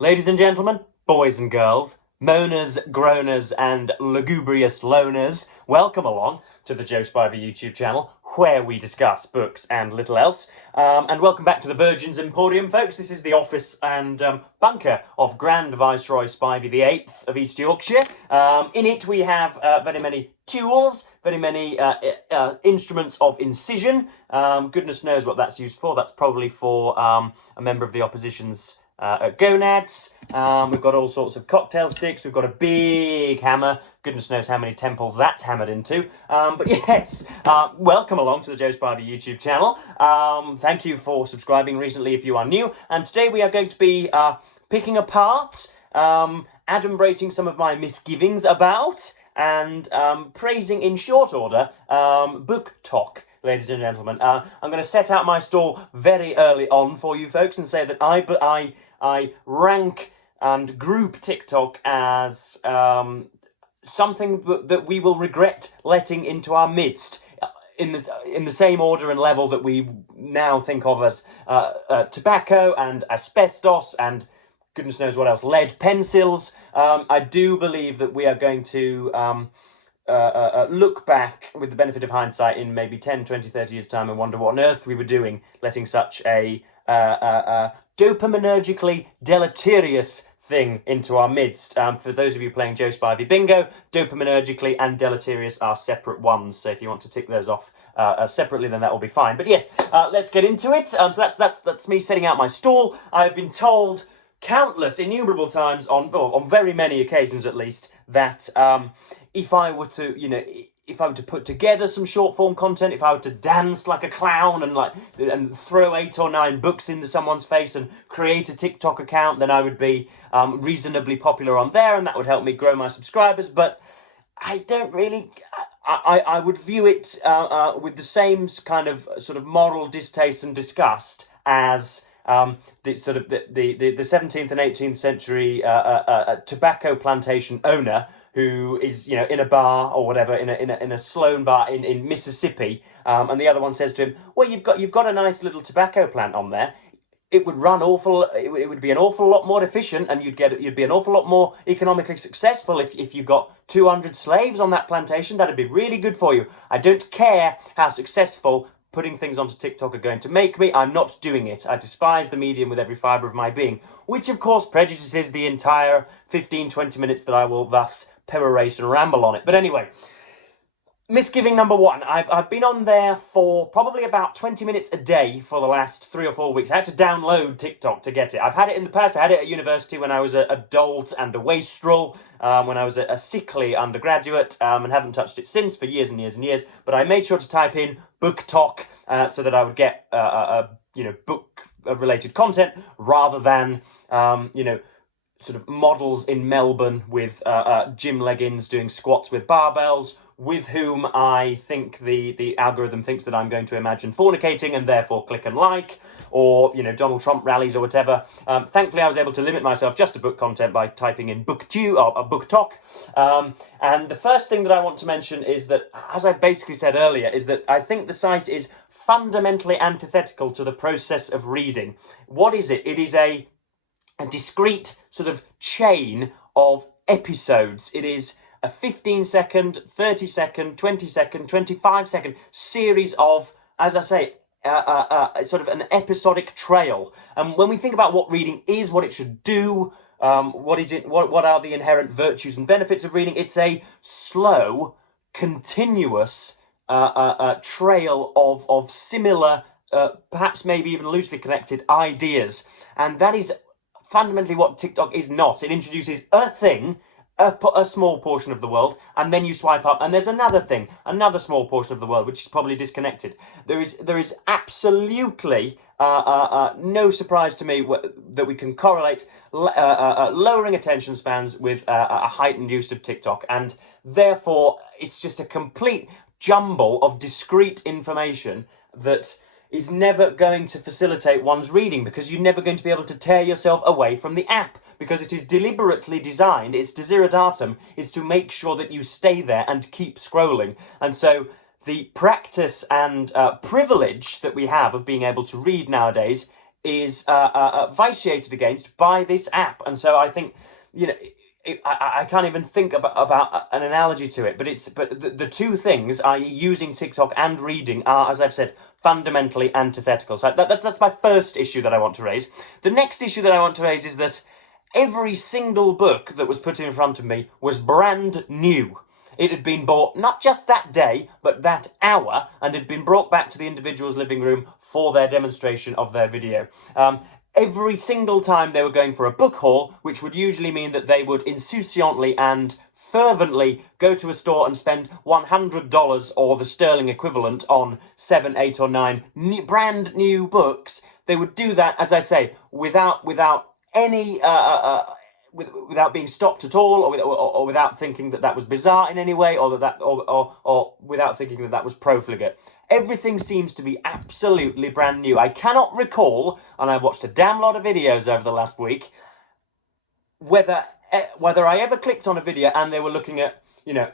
Ladies and gentlemen, boys and girls, moaners, groaners, and lugubrious loners, welcome along to the Joe Spivey YouTube channel, where we discuss books and little else. And welcome back to the Virgin's Emporium, folks. This is the office and bunker of Grand Viceroy Spivey VIII of East Yorkshire. In it we have very many tools, very many instruments of incision. Goodness knows what that's used for. That's probably for a member of the opposition's gonads. We've got all sorts of cocktail sticks. We've got a big hammer. Goodness knows how many temples that's hammered into. But yes, welcome along to the Joe Spivey YouTube channel. Thank you for subscribing recently if you are new. And today we are going to be picking apart, adumbrating some of my misgivings about, and praising in short order BookTok. Ladies and gentlemen, I'm going to set out my stall very early on for you folks and say that I rank and group TikTok as something that we will regret letting into our midst in the same order and level that we now think of as tobacco and asbestos and goodness knows what else, lead pencils. I do believe that we are going to look back with the benefit of hindsight in maybe 10, 20, 30 years' time and wonder what on earth we were doing letting such a dopaminergically deleterious thing into our midst. For those of you playing Joe Spivey Bingo, dopaminergically and deleterious are separate ones, so if you want to tick those off separately, then that will be fine. But yes, let's get into it. So that's me setting out my stall. I've been told countless, innumerable times, on very many occasions at least, that if I were to put together some short form content, if I were to dance like a clown and throw 8 or 9 books into someone's face and create a TikTok account, then I would be reasonably popular on there, and that would help me grow my subscribers. But I don't really. I would view it with the same kind of sort of moral distaste and disgust as the 17th and 18th century tobacco plantation owner who is, in a bar or whatever, in a Sloan bar in Mississippi, and the other one says to him, "Well, you've got a nice little tobacco plant on there. It would run awful. It would be an awful lot more efficient, and you'd be an awful lot more economically successful if you got 200 slaves on that plantation. That'd be really good for you. I don't care how successful putting things onto TikTok are going to make me. I'm not doing it. I despise the medium with every fibre of my being," which of course prejudices the entire 15-20 minutes that I will thus perorate and ramble on it. But anyway, misgiving number 1. I've been on there for probably about 20 minutes a day for the last 3 or 4 weeks. I had to download TikTok to get it. I've had it in the past. I had it at university when I was a dolt and a wastrel, when I was a sickly undergraduate, and haven't touched it since for years and years and years. But I made sure to type in BookTok so that I would get book-related content rather than sort of models in Melbourne with gym leggings doing squats with barbells, with whom I think the algorithm thinks that I'm going to imagine fornicating and therefore click and like, or Donald Trump rallies or whatever. Thankfully, I was able to limit myself just to book content by typing in BookTok. And the first thing that I want to mention is that, as I basically said earlier, is that I think the site is fundamentally antithetical to the process of reading. What is it? It is a discrete sort of chain of episodes. It is a 15-second, 30-second, 20-second, 25-second series of, as I say, sort of an episodic trail. And when we think about what reading is, what it should do, what is it? What are the inherent virtues and benefits of reading? It's a slow, continuous trail of similar, perhaps maybe even loosely connected ideas, and that is fundamentally what TikTok is not. It introduces a thing, a small portion of the world, and then you swipe up, and there's another thing, another small portion of the world, which is probably disconnected. There is absolutely no surprise to me that we can correlate lowering attention spans with a heightened use of TikTok, and therefore it's just a complete jumble of discrete information that is never going to facilitate one's reading, because you're never going to be able to tear yourself away from the app, because it is deliberately designed, its desideratum is to make sure that you stay there and keep scrolling. And so the practice and privilege that we have of being able to read nowadays is vitiated against by this app. And so I think, I can't even think about an analogy to it, but the two things, i.e. using TikTok and reading, are, as I've said, fundamentally antithetical. So that's my first issue that I want to raise. The next issue that I want to raise is that every single book that was put in front of me was brand new. It had been bought not just that day, but that hour, and had been brought back to the individual's living room for their demonstration of their video. Every single time they were going for a book haul, which would usually mean that they would insouciantly and fervently go to a store and spend $100 or the sterling equivalent on 7, 8 or 9 brand new books. They would do that, as I say, without any without being stopped at all, or without thinking that was bizarre in any way, or without thinking that was profligate. Everything seems to be absolutely brand new. I cannot recall, and I've watched a damn lot of videos over the last week, whether I ever clicked on a video and they were looking at,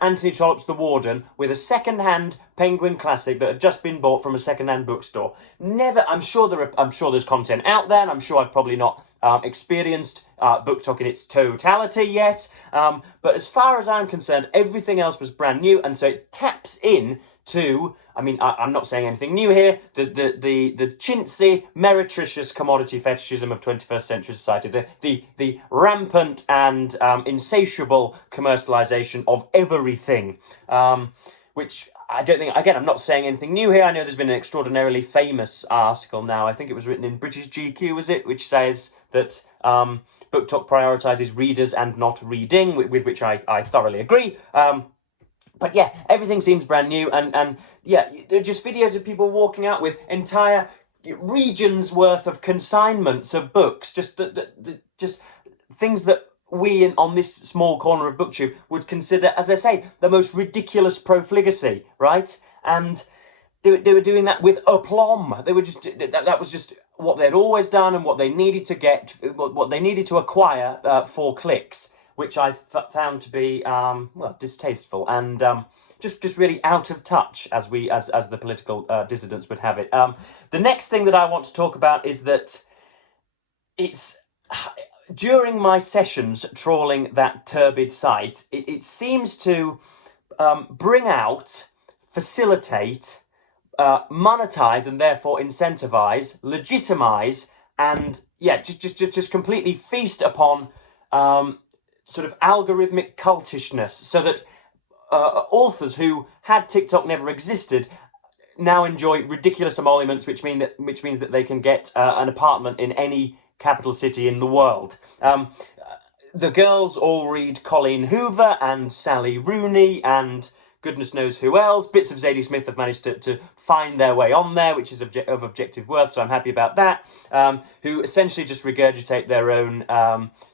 Anthony Trollope's The Warden with a second-hand Penguin classic that had just been bought from a second-hand bookstore. Never. I'm sure there's content out there, and I'm sure I've probably not experienced BookTok in its totality yet. But as far as I'm concerned, everything else was brand new, and so it taps in to, I'm not saying anything new here, the chintzy, meretricious commodity fetishism of 21st century society, the rampant and insatiable commercialisation of everything, which I don't think, again, I'm not saying anything new here. I know there's been an extraordinarily famous article now, I think it was written in British GQ, was it, which says that BookTok prioritises readers and not reading, with which I thoroughly agree. But yeah, everything seems brand new, and yeah, they're just videos of people walking out with entire regions worth of consignments of books, just things that we on this small corner of BookTube would consider, as I say, the most ridiculous profligacy, right? And they were doing that with aplomb. They were just that was just what they'd always done, and what they needed to get, what they needed to acquire for clicks, which I found to be distasteful and just really out of touch, as the political dissidents would have it. The next thing that I want to talk about is that it's during my sessions trawling that turbid site, it seems to bring out, facilitate, monetize, and therefore incentivize, legitimize, and just completely feast upon sort of algorithmic cultishness, so that authors who, had TikTok never existed, now enjoy ridiculous emoluments, which means that they can get an apartment in any capital city in the world. The girls all read Colleen Hoover and Sally Rooney and goodness knows who else. Bits of Zadie Smith have managed to find their way on there, which is of objective worth, so I'm happy about that. Who essentially just regurgitate their own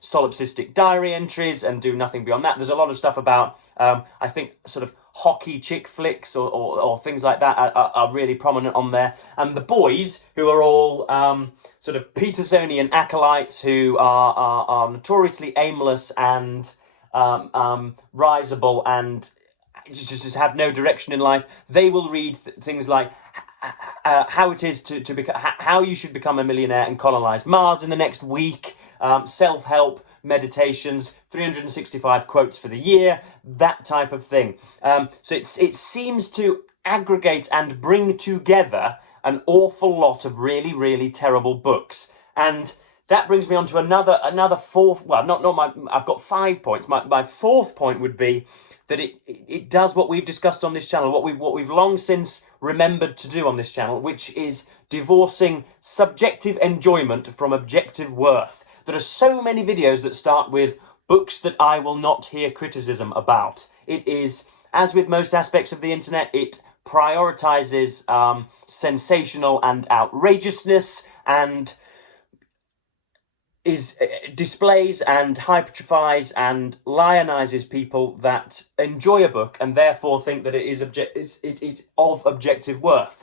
solipsistic diary entries and do nothing beyond that. There's a lot of stuff about, I think, sort of hockey chick flicks or things like that are really prominent on there. And the boys, who are all sort of Petersonian acolytes who are notoriously aimless and risible and just have no direction in life, they will read things like how it is to become, how you should become a millionaire and colonize Mars in the next week, self-help meditations, 365 quotes for the year, that type of thing. So it seems to aggregate and bring together an awful lot of really, really terrible books. And that brings me on to another fourth, well, I've got 5 points. My fourth point would be that it does what we've discussed on this channel, what we've long since remembered to do on this channel, which is divorcing subjective enjoyment from objective worth. There are so many videos that start with books that I will not hear criticism about. It is, as with most aspects of the internet, it prioritizes sensational and outrageousness, and displays and hypertrophies and lionizes people that enjoy a book and therefore think that it is of objective worth,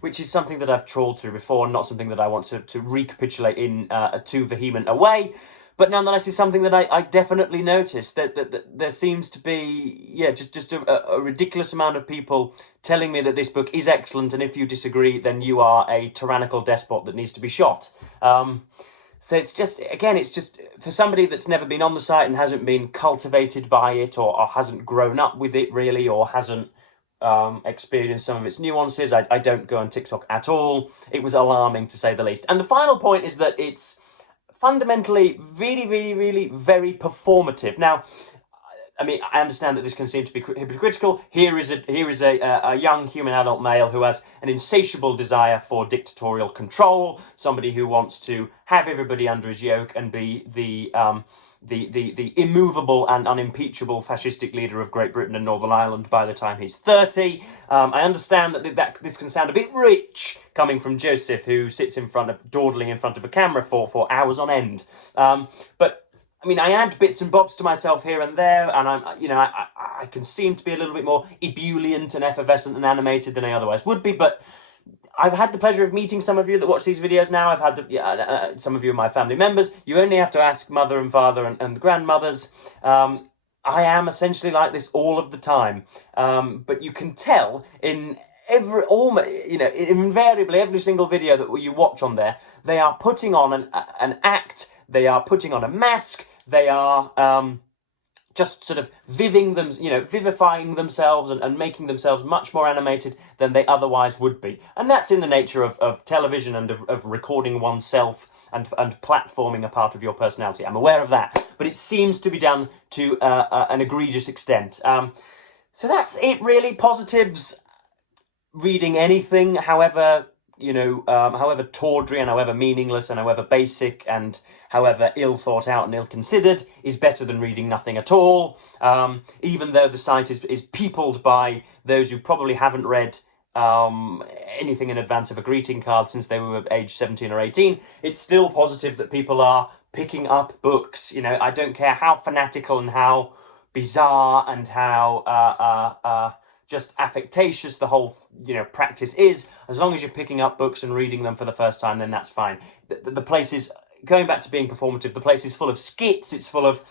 which is something that I've trawled through before and not something that I want to recapitulate in a too vehement a way. but nonetheless, it's something that I definitely noticed that there seems to be, just a ridiculous amount of people telling me that this book is excellent, and if you disagree, then you are a tyrannical despot that needs to be shot. So it's just, again, it's just for somebody that's never been on the site and hasn't been cultivated by it, or hasn't grown up with it really, or hasn't experienced some of its nuances. I don't go on TikTok at all. It was alarming, to say the least. And the final point is that it's fundamentally really, really, really very performative. Now, I mean, I understand that this can seem to be hypocritical. Here is a young human adult male who has an insatiable desire for dictatorial control, somebody who wants to have everybody under his yoke and be the immovable and unimpeachable fascistic leader of Great Britain and Northern Ireland by the time he's 30. I understand that this can sound a bit rich coming from Joseph, who sits dawdling in front of a camera for hours on end. But I mean, I add bits and bobs to myself here and there, and I can seem to be a little bit more ebullient and effervescent and animated than I otherwise would be, but I've had the pleasure of meeting some of you that watch these videos now. I've had some of you are my family members. You only have to ask mother and father and grandmothers. I am essentially like this all of the time, but you can tell in invariably every single video that you watch on there, they are putting on an act. They are putting on a mask. They are just sort of vivifying themselves and making themselves much more animated than they otherwise would be. And that's in the nature of television and of recording oneself and platforming a part of your personality. I'm aware of that, but it seems to be done to an egregious extent. So that's it, really. Positives: reading anything, however tawdry and however meaningless and however basic and however ill thought out and ill considered, is better than reading nothing at all. Even though the site is peopled by those who probably haven't read anything in advance of a greeting card since they were age 17 or 18, it's still positive that people are picking up books. I don't care how fanatical and how bizarre and how just affectatious the whole practice is. As long as you're picking up books and reading them for the first time, then that's fine. The place is, going back to being performative, the place is full of skits. It's full of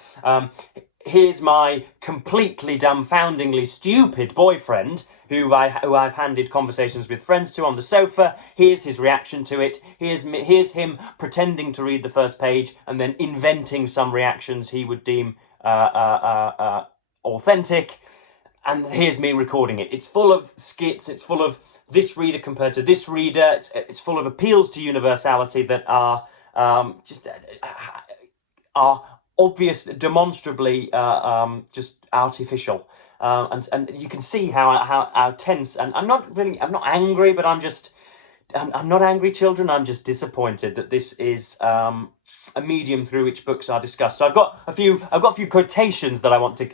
here's my completely dumbfoundingly stupid boyfriend who I've handed conversations with friends to on the sofa. Here's his reaction to it. Here's him pretending to read the first page and then inventing some reactions he would deem authentic. And here's me recording it. It's full of skits. It's full of this reader compared to this reader. It's full of appeals to universality that are obvious, demonstrably just artificial. And you can see how tense. And I'm not angry, but I'm not angry, children. I'm just disappointed that this is a medium through which books are discussed. So I've got a few quotations that I want to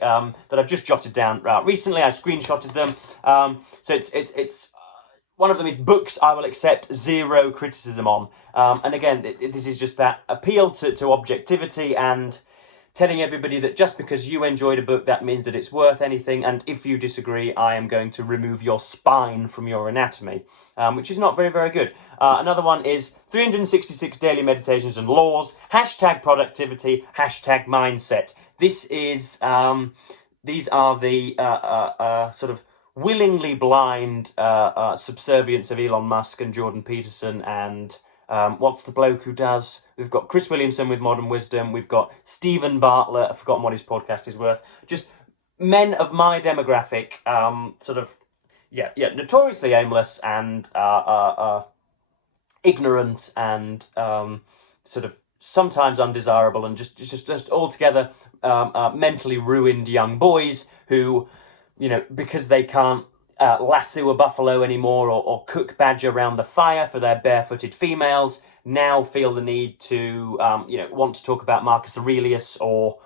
that I've just jotted down recently. I screenshotted them. So it's one of them is books I will accept zero criticism on. And again, this is just that appeal to objectivity and telling everybody that just because you enjoyed a book, that means that it's worth anything, and if you disagree, I am going to remove your spine from your anatomy, which is not very, very good. Another one is 366 daily meditations and laws, #productivity, #mindset. This is, these are the sort of willingly blind subservience of Elon Musk and Jordan Peterson and what's the bloke who does? We've got Chris Williamson with Modern Wisdom. We've got Stephen Bartlett. I've forgotten what his podcast is worth. Just men of my demographic, notoriously aimless and ignorant and sort of sometimes undesirable and just altogether mentally ruined young boys who, because they can't lasso a buffalo anymore or cook badger around the fire for their barefooted females, now feel the need to want to talk about Marcus Aurelius or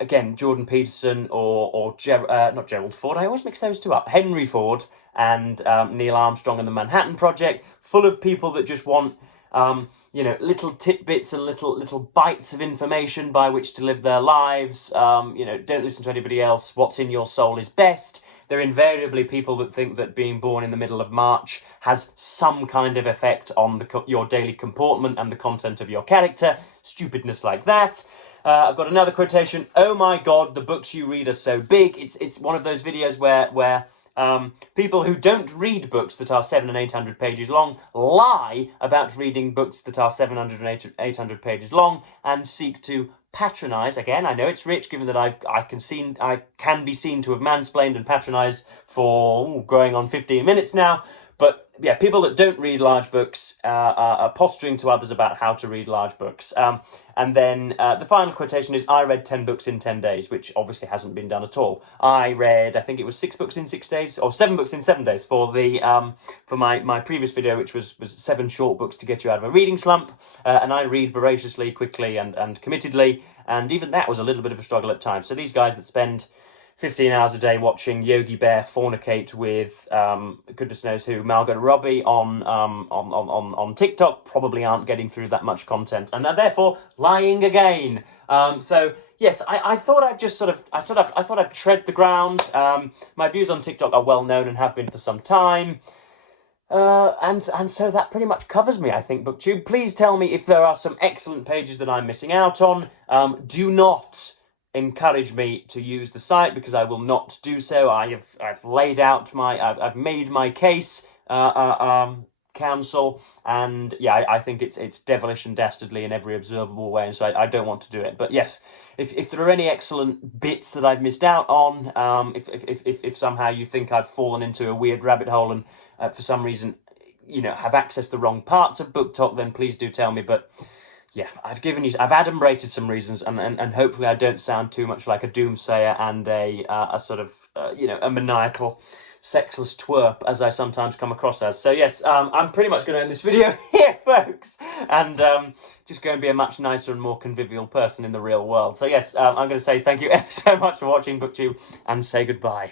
again Jordan Peterson or not Gerald Ford. I always mix those two up. Henry Ford and Neil Armstrong and the Manhattan Project, full of people that just want little tidbits and little bites of information by which to live their lives. Don't listen to anybody else. What's in your soul is best. they're invariably people that think that being born in the middle of March has some kind of effect on your daily comportment and the content of your character. Stupidness like that. I've got another quotation. Oh my God, the books you read are so big. It's one of those videos where people who don't read books that are 700 and 800 pages long lie about reading books that are 700 and 800 pages long and seek to patronize. Again, I know it's rich, given that I can be seen to have mansplained and patronized for going on 15 minutes now. But yeah, people that don't read large books are posturing to others about how to read large books. And then the final quotation is, I read 10 books in 10 days, which obviously hasn't been done at all. I read, I think it was 6 books in 6 days, or 7 books in 7 days for my previous video, which was 7 short books to get you out of a reading slump. And I read voraciously, quickly, and committedly. And even that was a little bit of a struggle at times. So these guys that spend 15 hours a day watching Yogi Bear fornicate with goodness knows who, Margot Robbie on TikTok probably aren't getting through that much content and are therefore lying again. So yes, I thought I'd just I thought I'd tread the ground. My views on TikTok are well known and have been for some time. And so that pretty much covers me, I think, BookTube. Please tell me if there are some excellent pages that I'm missing out on. Do not encourage me to use the site, because I will not do so. I've laid out I've made my case, counsel, and yeah, I think it's devilish and dastardly in every observable way, and so I don't want to do it. But yes, if there are any excellent bits that I've missed out on, if somehow you think I've fallen into a weird rabbit hole and for some reason, have accessed the wrong parts of BookTok, then please do tell me. But yeah, I've adumbrated some reasons, and hopefully I don't sound too much like a doomsayer and a sort of a maniacal, sexless twerp, as I sometimes come across as. So yes, I'm pretty much going to end this video here, folks, and just going to be a much nicer and more convivial person in the real world. So yes, I'm going to say thank you ever so much for watching, BookTube, and say goodbye.